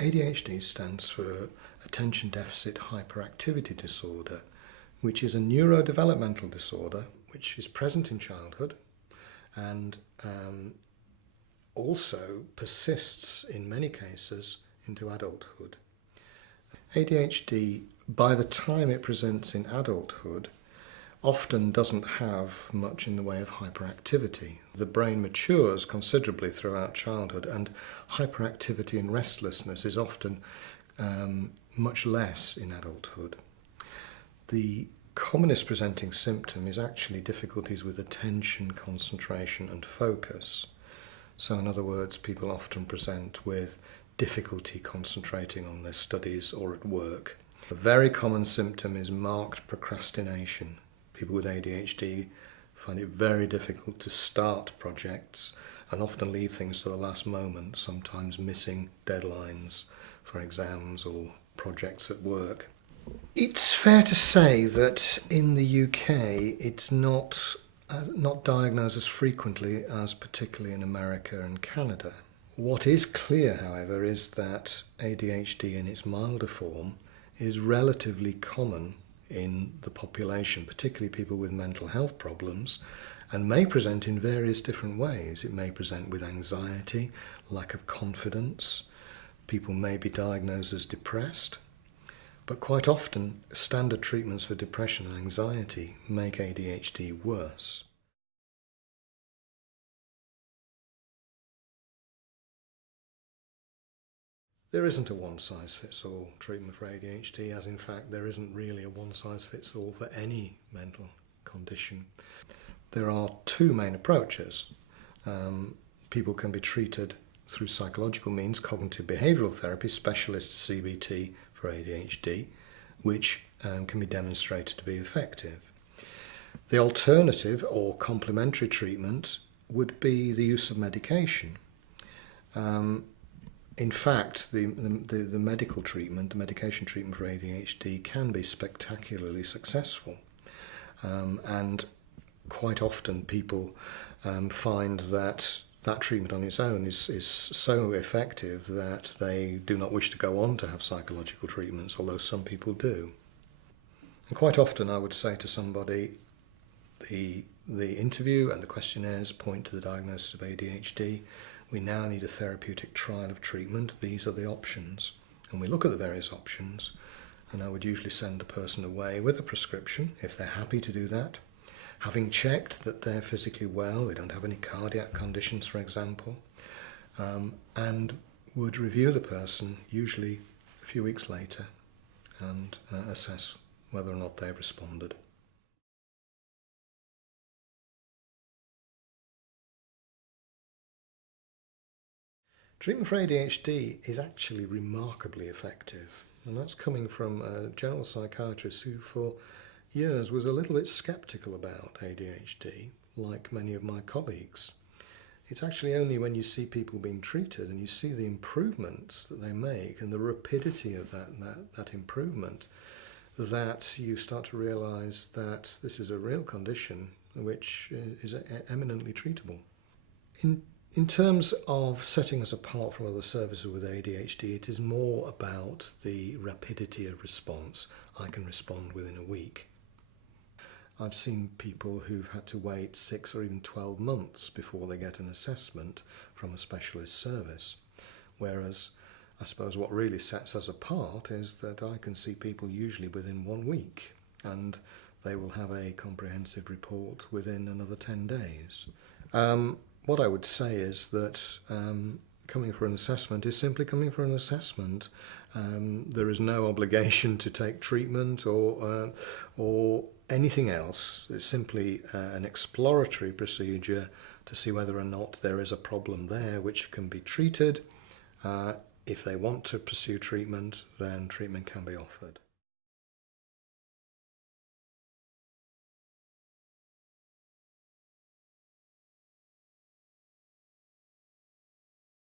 ADHD stands for Attention Deficit Hyperactivity Disorder, which is a neurodevelopmental disorder which is present in childhood and also persists in many cases into adulthood. ADHD, by the time it presents in adulthood, often doesn't have much in the way of hyperactivity. The brain matures considerably throughout childhood, and hyperactivity and restlessness is often much less in adulthood. The commonest presenting symptom is actually difficulties with attention, concentration and focus. So in other words, people often present with difficulty concentrating on their studies or at work. A very common symptom is marked procrastination. People with ADHD find it very difficult to start projects and often leave things to the last moment, sometimes missing deadlines for exams or projects at work. It's fair to say that in the UK it's not diagnosed as frequently as particularly in America and Canada. What is clear, however, is that ADHD in its milder form is relatively common in the population, particularly people with mental health problems, and may present in various different ways. It may present with anxiety, lack of confidence. People may be diagnosed as depressed, but quite often standard treatments for depression and anxiety make ADHD worse. There isn't a one-size-fits-all treatment for ADHD, as in fact there isn't really a one-size-fits-all for any mental condition. There are two main approaches. People can be treated through psychological means, cognitive behavioural therapy, specialist CBT for ADHD, which can be demonstrated to be effective. The alternative or complementary treatment would be the use of medication. In fact, the medical treatment, the medication treatment for ADHD can be spectacularly successful. And quite often people find that treatment on its own is so effective that they do not wish to go on to have psychological treatments, although some people do. And quite often I would say to somebody, the interview and the questionnaires point to the diagnosis of ADHD. We now need a therapeutic trial of treatment. These are the options. And we look at the various options, and I would usually send the person away with a prescription, if they're happy to do that, having checked that they're physically well, they don't have any cardiac conditions, for example, and would review the person, usually a few weeks later, and assess whether or not they've responded. Treatment for ADHD is actually remarkably effective, and that's coming from a general psychiatrist who for years was a little bit sceptical about ADHD, like many of my colleagues. It's actually only when you see people being treated and you see the improvements that they make and the rapidity of that improvement that you start to realise that this is a real condition which is eminently treatable. In terms of setting us apart from other services with ADHD, it is more about the rapidity of response. I can respond within a week. I've seen people who've had to wait 6 or even 12 months before they get an assessment from a specialist service. Whereas I suppose what really sets us apart is that I can see people usually within 1 week, and they will have a comprehensive report within another 10 days. What I would say is that coming for an assessment is simply coming for an assessment. There is no obligation to take treatment or anything else. It's simply an exploratory procedure to see whether or not there is a problem there which can be treated. If they want to pursue treatment, then treatment can be offered.